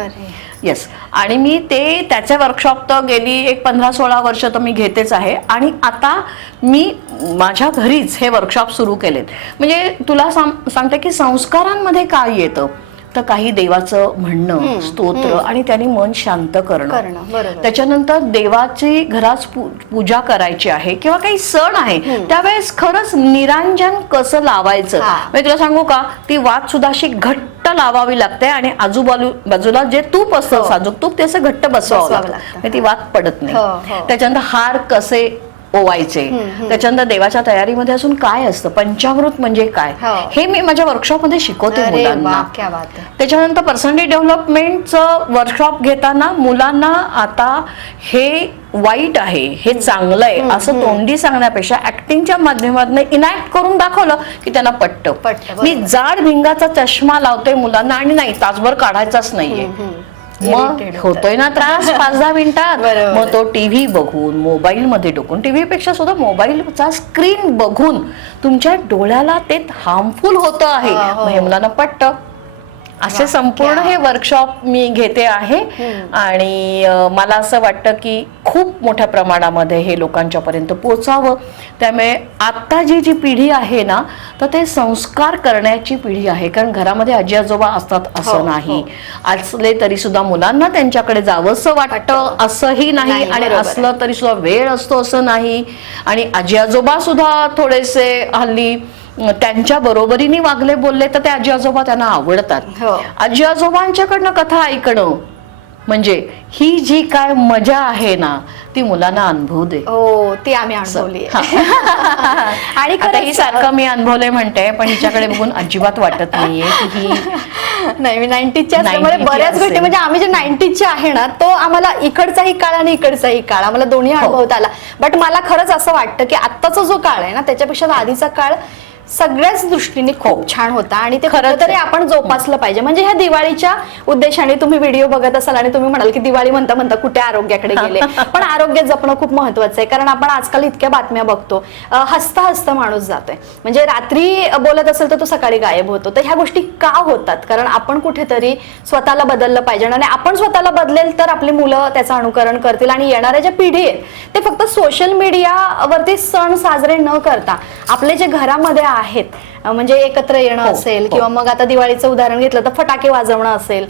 येस. आणि मी त्याचे वर्कशॉप तर गेली एक 15-16 वर्ष तर मी घेतेच आहे. आणि आता मी माझ्या घरीच हे वर्कशॉप सुरू केलेत. म्हणजे तुला सांगते की संस्कारांमध्ये काय येतं तर काही देवाचं म्हणणं, स्तोत्र आणि त्यांनी मन शांत करणं. त्याच्यानंतर देवाची घरात पूजा करायची आहे किंवा काही सण आहे त्यावेळेस खरंच निरांजन कसं लावायचं. म्हणजे तुला सांगू का, ती वात सुद्धा अशी घट्ट लावावी लागते आणि आजूबाजूला जे तूप असतं साजूक तूप ते असं घट्ट बसवावं लागतं, ती वात पडत नाही. त्याच्यानंतर हार कसे ओवायचे, त्याच्यानंतर देवाच्या तयारीमध्ये अजून काय असतं, पंचामृत म्हणजे काय, हो. हे मी माझ्या वर्कशॉपमध्ये शिकवते अरे मुलांना. वा, क्या बात आहे. त्याच्यानंतर पर्सनॅलिटी डेव्हलपमेंटचं वर्कशॉप घेताना मुलांना आता हे वाईट आहे, हे चांगलं आहे असं तोंडी सांगण्यापेक्षा ऍक्टिंगच्या माध्यमातून इनॅक्ट करून दाखवलं की त्यांना पटतं. बरोबर. मी जाड भिंगाचा चष्मा लावते मुलांना आणि नाही तासभर काढायचाच नाहीये, मग होतोय ना त्रास 5-10 मिनिटात. बरोबर. मग तो टीव्ही बघून, मोबाईल मध्ये डोकून, टीव्ही पेक्षा सुद्धा मोबाईलचा स्क्रीन बघून तुमच्या डोळ्याला ते हार्मफुल होतं आहे, मग हे मुलांना पटतं. असे संपूर्ण हे वर्कशॉप मी घेते आहे आणि मला असं वाटतं की खूप मोठ्या प्रमाणामध्ये हे लोकांच्या पर्यंत पोहोचावं. त्यामुळे आता जी पिढी आहे ना, तर ते संस्कार करण्याची पिढी आहे. कारण घरामध्ये आजी आजोबा असतात असं नाही, असले तरी सुद्धा मुलांना त्यांच्याकडे जावंसं वाटतं असंही नाही, आणि असलं तरी सुद्धा वेळ असतो असं नाही. आणि आजी आजोबा सुद्धा थोडेसे हल्ली त्यांच्या बरोबरीने वागले बोलले तर ते आजी आजोबा त्यांना आवडतात. आजी आजोबांच्याकडनं कथा ऐकणं म्हणजे ही जी काय मजा आहे ना, ती मुलांना अनुभव दे. हो, ती आम्ही अनुभवली. आणि आता ही सारखं मी अनुभवलंय म्हणते, पण हिच्याकडे बघून अजिबात वाटत नाहीये की ही नाही, मी 90च्या असल्यामुळे बऱ्याच गोष्टी म्हणजे आम्ही जे 90चे आहे ना, तो आम्हाला इकडचाही काळ आणि इकडचाही काळ आम्हाला दोन्ही अनुभवता आला. बट मला खरंच असं वाटतं की आत्ताचा जो काळ आहे ना, त्याच्यापेक्षा आधीचा काळ सगळ्याच दृष्टीने खूप छान होता आणि ते खरं तरी आपण जोपासलं पाहिजे. म्हणजे ह्या दिवाळीच्या उद्देशाने तुम्ही व्हिडिओ बघत असाल आणि तुम्ही म्हणाल की दिवाळी म्हणता म्हणता कुठे आरोग्याकडे गेले, पण आरोग्य जपणं खूप महत्वाचं आहे. कारण आपण आजकाल इतक्या बातम्या बघतो, हसता हसता माणूस जातोय, म्हणजे रात्री बोलत असेल तर तो सकाळी गायब होतो. तर ह्या गोष्टी का होतात? कारण आपण कुठेतरी स्वतःला बदललं पाहिजे आणि आपण स्वतःला बदलेल तर आपली मुलं त्याचं अनुकरण करतील. आणि येणाऱ्या ज्या पिढी आहेत ते फक्त सोशल मीडियावरती सण साजरे न करता आपले जे घरामध्ये आहेत, म्हणजे एकत्र येणं असेल किंवा मग आता दिवाळीचं उदाहरण घेतलं तर फटाके वाजवणं असेल,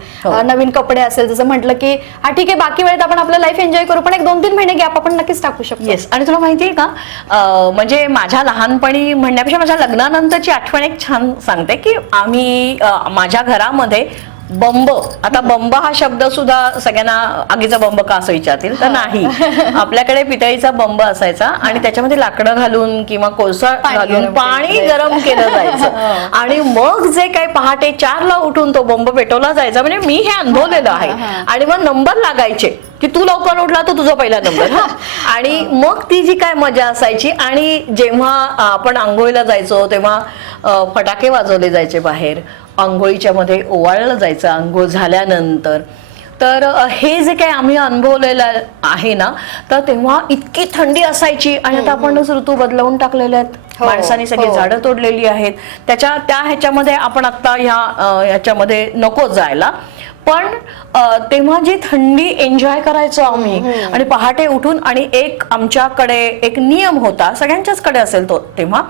नवीन कपडे असेल, जसं म्हटलं की हा ठीक आहे बाकी वेळेत आपण आपलं लाईफ एन्जॉय करू, पण एक 2-3 महिने गॅप आपण नक्कीच टाकू शकतो. येस. आणि तुला माहितीये का, म्हणजे माझ्या लहानपणी म्हणण्यापेक्षा माझ्या लग्नानंतरची आठवण एक छान सांगते की आम्ही माझ्या घरामध्ये बंब, आता बंब हा शब्द सुद्धा सगळ्यांना आगीचा बंब का असं विचारतील तर नाही, आपल्याकडे पितळीचा बंब असायचा आणि त्याच्यामध्ये लाकडं घालून किंवा कोळसा घालून पाणी गरम केलं जायचं आणि मग जे काही पहाटे 4ला उठून तो बंब पेटवला जायचा. म्हणजे मी हे अनुभवलेलं आहे. आणि मग नंबर लागायचे की तू लवकर उठला तो तुझा पहिला नंबर, आणि मग ती जी काय मजा असायची. आणि जेव्हा आपण आंघोळीला जायचो तेव्हा फटाके वाजवले जायचे बाहेर, आंघोळीच्या मध्ये ओवाळलं जायचं आंघोळ झाल्यानंतर. तर हे जे काही आम्ही अनुभवलेलं आहे ना, तर तेव्हा इतकी थंडी असायची आणि आता आपणच ऋतू बदलवून टाकलेले आहेत, माणसाने सगळी झाडं तोडलेली आहेत. त्या ह्याच्यामध्ये आपण आता ह्याच्यामध्ये नको जायला, पण तेव्हा जी थंडी एन्जॉय करायचो आम्ही. आणि पहाटे उठून, आणि एक आमच्याकडे एक नियम होता, सगळ्यांच्याच कडे असेल तो तेव्हा,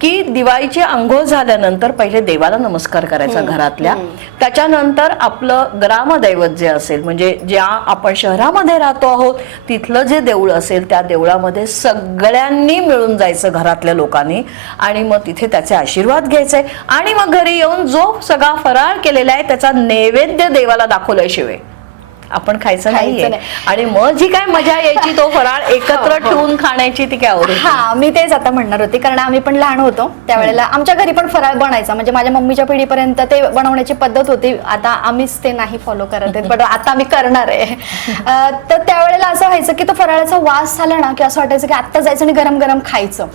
की दिवाळीची आंघोळ झाल्यानंतर पहिले देवाला नमस्कार करायचा घरातल्या, त्याच्यानंतर आपलं ग्रामदैवत जे असेल, म्हणजे ज्या आपण शहरामध्ये राहतो आहोत तिथलं जे देऊळ असेल त्या देवळामध्ये सगळ्यांनी मिळून जायचं घरातल्या लोकांनी, आणि मग तिथे त्याचे आशीर्वाद घ्यायचे. आणि मग घरी येऊन जो सगळा फराळ केलेला आहे त्याचा नैवेद्य देवाला दाखवल्याशिवाय आपण खायचं नाहीये. आणि मग जी काय मजा यायची तो फराळ एकत्र ठेवून खाण्याची, ती काय आवडते. हा, मी तेच आता म्हणणार होते, कारण आम्ही पण लहान होतो त्यावेळेला आमच्या घरी पण फराळ बनायचा. म्हणजे माझ्या मम्मीच्या पिढीपर्यंत ते बनवण्याची पद्धत होती, आता आम्हीच ते नाही फॉलो करत आहेत, पण आता आम्ही करणार आहे. तर त्यावेळेला असं व्हायचं की तो फराळाचा वास झाला ना की असं वाटायचं की आता जायचं आणि गरम गरम खायचं.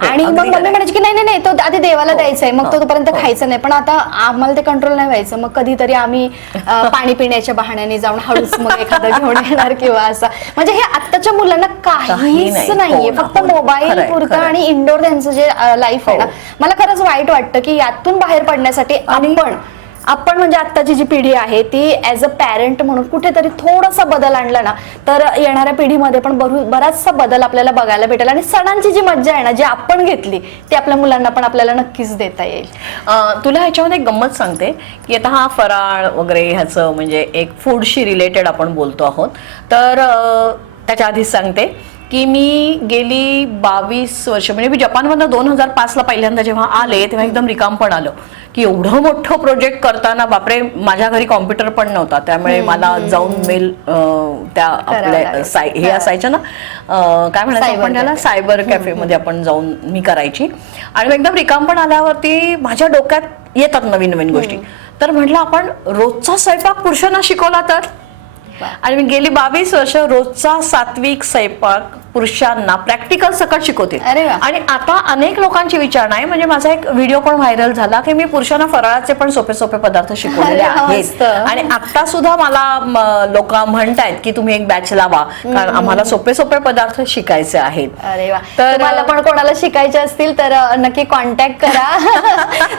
आणि मग मम्मी म्हणायची की नाही नाही, तो आधी देवाला द्यायचंय, मग तो तोपर्यंत खायचं नाही. पण आता आम्हाला ते कंट्रोल नाही व्हायचं. मग कधीतरी आम्ही पाणी पिण्याच्या बहाण्याने जाऊन हळू मग एखादं घेऊन येणार किंवा असं. म्हणजे हे आत्ताच्या मुलांना काहीच नाहीये, फक्त मोबाईल पुरतं आणि इंडोर त्यांचं जे लाईफ आहे ना, मला खरंच वाईट वाटतं की यातून बाहेर पडण्यासाठी आपण म्हणजे आत्ताची जी पिढी आहे ती ऍज अ पॅरेंट म्हणून कुठेतरी थोडासा बदल आणला ना, तर येणाऱ्या पिढीमध्ये पण बराचसा बदल आपल्याला बघायला भेटेल. आणि सणांची जी मज्जा आहे ना, जी आपण घेतली ती आपल्या मुलांना पण आपल्याला नक्कीच देता येईल. तुला ह्याच्यामध्ये एक गंमत सांगते की आता हा फराळ वगैरे ह्याचं म्हणजे एक फूडशी रिलेटेड आपण बोलतो आहोत, तर त्याच्या आधीच सांगते की मी गेली 22 वर्ष म्हणजे मी जपानमधनं 2005 ला पहिल्यांदा जेव्हा आले तेव्हा एकदम रिकाम पण आलं की एवढं मोठं प्रोजेक्ट करताना बापरे माझ्या घरी कॉम्प्युटर पण नव्हता त्यामुळे मला जाऊन मेल त्या आपल्या हे असायचं ना काय म्हणायचं आपण त्याला सायबर कॅफेमध्ये आपण जाऊन मी करायची आणि एकदम रिकाम पण आल्यावरती माझ्या डोक्यात येतात नवीन नवीन गोष्टी तर म्हटलं आपण रोजचा स्वयंपाक पुरुषांना शिकवला तर आणि मी गेली 22 वर्ष रोजचा सात्विक स्वयंपाक पुरुषांना प्रॅक्टिकल सकट शिकवते आणि आता अनेक लोकांची विचारणा आहे म्हणजे माझा एक व्हिडिओ पण व्हायरल झाला की मी पुरुषांना फराळाचे पण सोपे सोपे पदार्थ शिकवलेले आहेत आणि आता सुद्धा मला लोक म्हणतायत की तुम्ही एक बॅच लावा कारण आम्हाला सोपे सोपे पदार्थ शिकायचे आहेत. अरे वा, तर मला पण कोणाला शिकायचे असतील तर नक्की कॉन्टॅक्ट करा.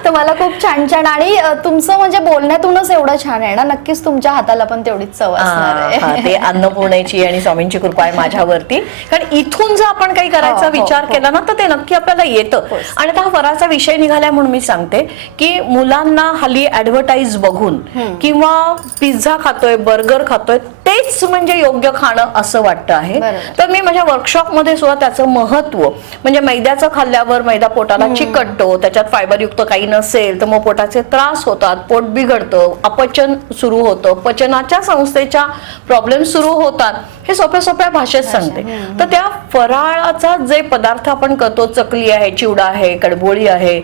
तुम्हाला खूप छान छान आणि तुमचं म्हणजे बोलण्यातूनच एवढं छान आहे ना नक्कीच तुमच्या हाताला पण तेवढीच चव असणार आहे. ते अन्नपूर्णेची आणि स्वामींची कृपा आहे माझ्यावरती कारण इथून जर आपण काही करायचा विचार केला ना तर ते नक्की आपल्याला येतं. आणि आता हा फराळाचा विषय निघालाय म्हणून मी सांगते की मुलांना हल्ली ऍडव्हर्टाईज बघून किंवा पिझ्झा खातोय बर्गर खातोय तेच म्हणजे योग्य खाणं असं वाटतं आहे. तर मी माझ्या वर्कशॉपमध्ये सुद्धा त्याचं महत्व म्हणजे मैद्याचं खाल्ल्यावर मैदा पोटाला चिकटतो त्याच्यात फायबरयुक्त काही नसेल तर मग पोटाचे त्रास होतात पोट बिघडतं अपचन सुरू होतं पचनाच्या संस्थेच्या प्रॉब्लेम सुरू होतात हे सोप्या सोप्या भाषेत सांगते. तर त्या फराळाचा जे पदार्थ आपण करतो चकली आहे चिवडा आहे कडबोळी आहे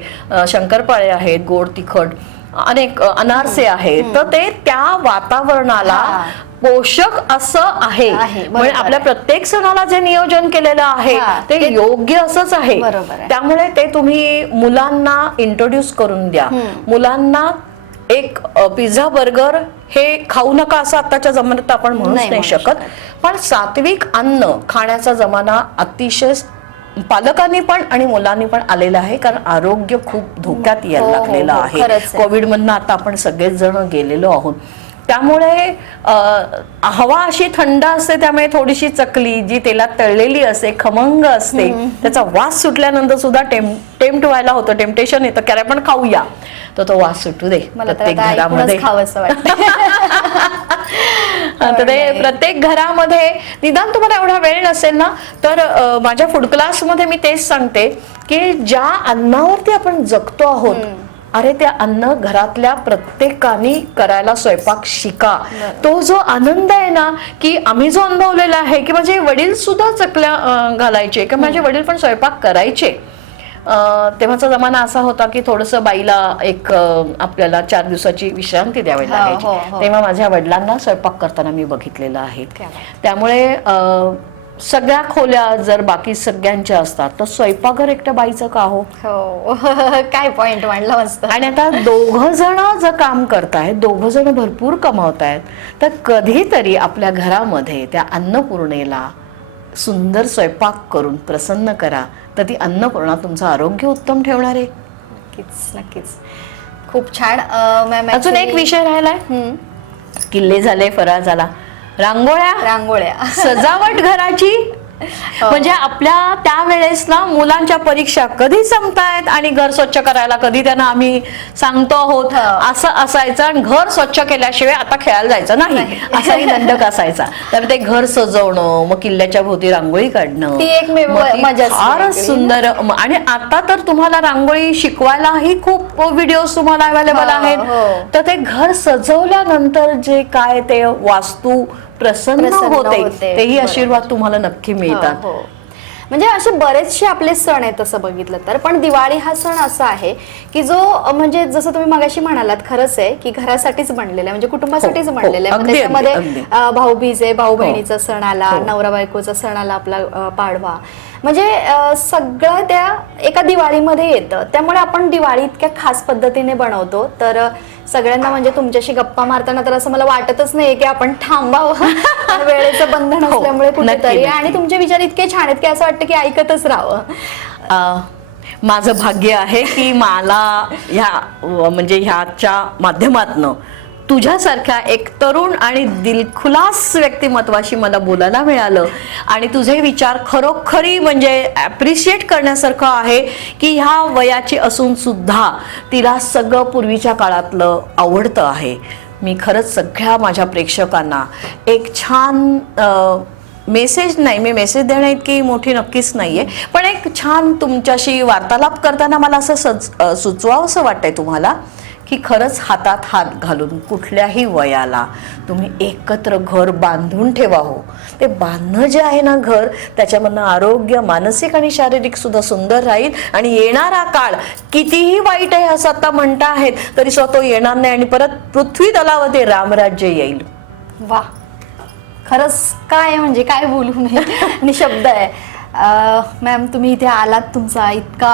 शंकरपाळे आहेत गोड तिखट अनेक अनारसे आहेत तर ते त्या वातावरणाला पोषक असं आहे म्हणजे आपल्या प्रत्येक सणाला जे नियोजन केलेलं आहे ते योग्य असंच आहे. त्यामुळे ते तुम्ही मुलांना इंट्रोड्यूस करून द्या. मुलांना एक पिझ्झा बर्गर हे खाऊ नका असं आताच्या जमान्यात आपण म्हणूच नाही शकत पण सात्विक अन्न खाण्याचा जमाना अतिशय पालकांनी पण आणि मुलांनी पण आलेलं आहे कारण आरोग्य खूप धोक्यात यायला लागलेलं आहे. कोविड मधनं आता आपण सगळेच जण गेलेलो आहोत त्यामुळे हवा अशी थंड असते त्यामुळे थोडीशी चकली जी तेलात तळलेली असते खमंग असते त्याचा वास सुटल्यानंतर सुद्धा टेम्प्ट व्हायला होतं टेम्पटेशन येतं की आपण खाऊया तर तो वास सुटू दे प्रत्येक घरामध्ये तर ते प्रत्येक घरामध्ये निदान तुम्हाला एवढा वेळ नसेल ना तर माझ्या फूड क्लासमध्ये मी तेच सांगते की ज्या अन्नावरती आपण जगतो आहोत अरे त्या अन्न घरातल्या प्रत्येकाने करायला स्वयंपाक शिका. तो जो आनंद आहे ना की आम्ही जो अनुभवलेला आहे की माझे वडील सुद्धा चकल्या घालायचे किंवा माझे वडील पण स्वयंपाक करायचे. तेव्हाचा जमाना असा होता की थोडस बाईला एक आपल्याला 4 दिवसाची विश्रांती द्यावी लागायची तेव्हा माझ्या वडिलांना स्वयंपाक करताना मी बघितलेलं आहे. त्यामुळे सगळ्या खोल्या जर बाकी सगळ्यांच्या असतात तर स्वयंपाकघर एकट्या बाईचं का हो काय पॉइंट मांडला मस्त. आणि आता 2 जण जर काम करतायत 2 जण भरपूर कमावतायत तर कधीतरी आपल्या घरामध्ये त्या अन्नपूर्णेला सुंदर स्वयंपाक करून प्रसन्न करा तर ती अन्नपूर्णा तुमचं आरोग्य उत्तम ठेवणार आहे. नक्कीच नक्कीच खूप छान. अजून एक विषय राहिलाय किल्ले झाले फराळ झाला रांगोळ्या सजावट घराची म्हणजे आपल्या त्यावेळेस ना मुलांच्या परीक्षा कधी संपतायत आणि घर स्वच्छ करायला कधी त्यांना आम्ही सांगतो आहोत असं असायचं आणि घर स्वच्छ केल्याशिवाय आता खेळायला जायचं नाही असाही दंडक असायचा. तर ते घर सजवणं मग किल्ल्याच्या भोवती रांगोळी काढणं ती एक मजा फारच सुंदर. आणि आता तर तुम्हाला रांगोळी शिकवायलाही खूप व्हिडिओज तुम्हाला अवेलेबल आहेत. तर ते घर सजवल्यानंतर जे काय ते वास्तू प्रसन्न होते तेही आशीर्वाद तुम्हाला नक्की मिळतात. म्हणजे असे बरेचसे आपले सण आहेत तसं बघितलं तर पण दिवाळी हा सण असा आहे की जो म्हणजे जसं तुम्ही मगाशी म्हणालात खरंच आहे की घरासाठीच बनलेला आहे म्हणजे कुटुंबासाठीच बनलेला आहे. त्याच्यामध्ये भाऊबीज आहे भाऊ बहिणीचा सण आला नवरा बायकोचा सण आला आपला पाडवा म्हणजे सगळं त्या एका दिवाळीमध्ये येतं. त्यामुळे आपण दिवाळी इतक्या खास पद्धतीने बनवतो तर सगळ्यांना म्हणजे तुमच्याशी गप्पा मारताना तर असं मला वाटतच नाही की आपण थांबावं वेळेचं बंधन असल्यामुळे कुठेतरी आणि तुमचे विचार इतके छान आहेत की असं वाटतं की ऐकतच राहावं. माझं भाग्य आहे की मला ह्याच्या माध्यमातनं तुझ्यासारख्या एक तरुण आणि दिलखुलास व्यक्तिमत्वाशी मला बोलायला मिळालं आणि तुझे विचार खरोखरी म्हणजे ॲप्रिशिएट करण्यासारखं आहे की ह्या वयाची असून सुद्धा तिला सगळं पूर्वीच्या काळातलं आवडतं आहे. मी खरंच सगळ्या माझ्या प्रेक्षकांना एक छान मेसेज नाही, मी मेसेज देणं इतकी मोठी नक्कीच नाहीये, पण एक छान तुमच्याशी वार्तालाप करताना मला असं सुचवावंसं वाटतंय तुम्हाला की खरंच हातात हात घालून कुठल्याही वयाला तुम्ही एकत्र घर बांधून ठेवा. हो, ते बांधणं जे आहे ना घर, त्याच्यामधनं आरोग्य मानसिक आणि शारीरिक सुद्धा सुंदर राहील. आणि येणारा काळ कितीही वाईट आहे असं आता म्हणता आहेत तरी सुद्धा तो येणार नाही आणि परत पृथ्वी तलावर ते रामराज्य येईल. वा, खरंच काय म्हणजे काय बोलू नये निशब्द आहे. मॅम, तुम्ही इथे आलात, तुमचा इतका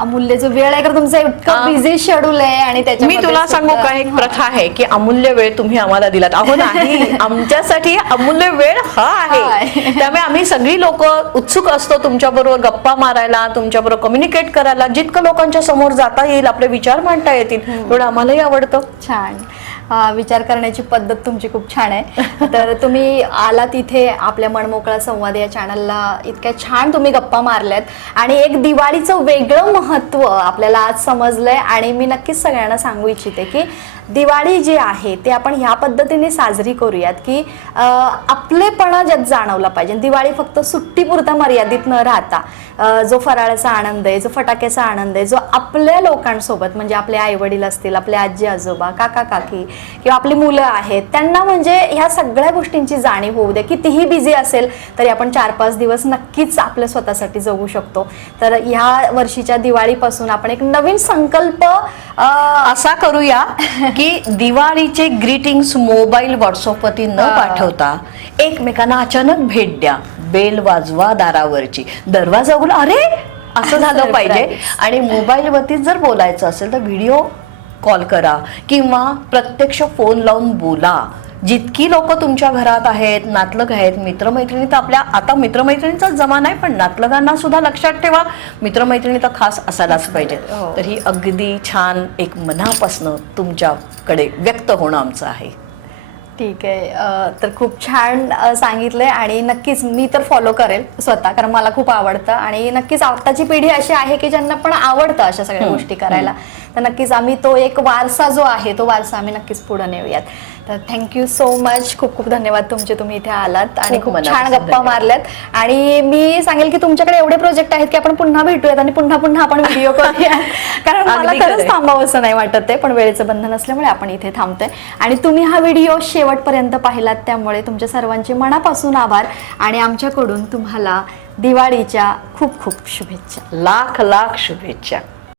अमूल्य जो वेळ आहे का, तुमचा इतका बिझी शेड्यूल आहे आणि मी तुला सांगू का, एक प्रथा आहे की अमूल्य वेळ तुम्ही आम्हाला दिलात. अहो नाही, आमच्यासाठी अमूल्य वेळ हा आहे. त्यामुळे आम्ही सगळी लोक उत्सुक असतो तुमच्याबरोबर गप्पा मारायला, तुमच्याबरोबर कम्युनिकेट करायला. जितकं लोकांच्या समोर जाता येईल, आपले विचार मांडता येतील, तेवढं आम्हालाही आवडतं. छान. विचार करण्याची पद्धत तुमची खूप छान आहे. तर तुम्ही आलात इथे आपल्या मनमोकळा संवाद या चॅनलला, इतक्या छान तुम्ही गप्पा मारल्यात आणि एक दिवाळीचं वेगळं महत्त्व आपल्याला आज समजलंय. आणि मी नक्कीच सगळ्यांना सांगू इच्छिते की दिवाळी जी आहे ते आपण ह्या पद्धतीने साजरी करूयात की आपलेपणा ज्यात जाणवला पाहिजे. दिवाळी फक्त सुट्टीपुरता मर्यादित न राहता जो फराळाचा आनंद आहे, जो फटाक्याचा आनंद आहे, जो आपल्या लोकांसोबत म्हणजे आपले आई वडील असतील, आपले आजी आजोबा, काका काकी किंवा आपली मुलं आहेत, त्यांना म्हणजे ह्या सगळ्या गोष्टींची जाणीव होऊ दे. कितीही बिझी असेल तरी आपण 4-5 दिवस नक्कीच आपल्या स्वतःसाठी जगू शकतो. तर ह्या वर्षीच्या दिवाळीपासून आपण एक नवीन संकल्प असा करूया की दिवाळीचे ग्रीटिंग्स मोबाईल व्हॉट्सअपवरती न पाठवता एकमेकांना अचानक भेट द्या. बेल वाजवा दारावरची, दरवाजा उघडा, अरे असं झालं पाहिजे. आणि मोबाईलवरती जर बोलायचं असेल तर व्हिडिओ कॉल करा किंवा प्रत्यक्ष फोन लावून बोला. जितकी लोक तुमच्या घरात आहेत, नातलग आहेत, मित्रमैत्रिणी, तर आपल्या आता मित्रमैत्रिणींचाच जमाना आहे, पण नातलगांना सुद्धा लक्षात ठेवा, मित्रमैत्रिणी तर खास असायलाच पाहिजेत. तर ही अगदी छान एक मनापासनं तुमच्याकडे व्यक्त होणं आमचं आहे. ठीक आहे. तर खूप छान सांगितलंय आणि नक्कीच मी तर फॉलो करेल स्वतः, कारण मला खूप आवडतं आणि नक्कीच आताची पिढी अशी आहे की ज्यांना पण आवडतं अशा सगळ्या गोष्टी करायला. तर नक्कीच आम्ही तो एक वारसा जो आहे तो वारसा आम्ही नक्कीच पुढे नेऊयात. तर थँक्यू सो मच. खूप खूप धन्यवाद तुमचे, तुम्ही इथे आलात आणि खूप छान गप्पा मारल्यात. आणि मी सांगेल की तुमच्याकडे एवढे प्रोजेक्ट आहेत की आपण पुन्हा भेटूयात आणि पुन्हा आपण व्हिडिओ करूया. कारण मला खरंच थांबावं असं नाही वाटत आहे, पण वेळेचं बंधन असल्यामुळे आपण इथे थांबतोय. आणि तुम्ही हा व्हिडिओ शेवटपर्यंत पाहिलात त्यामुळे तुमच्या सर्वांचे मनापासून आभार आणि आमच्याकडून तुम्हाला दिवाळीच्या खूप खूप शुभेच्छा. लाख लाख शुभेच्छा.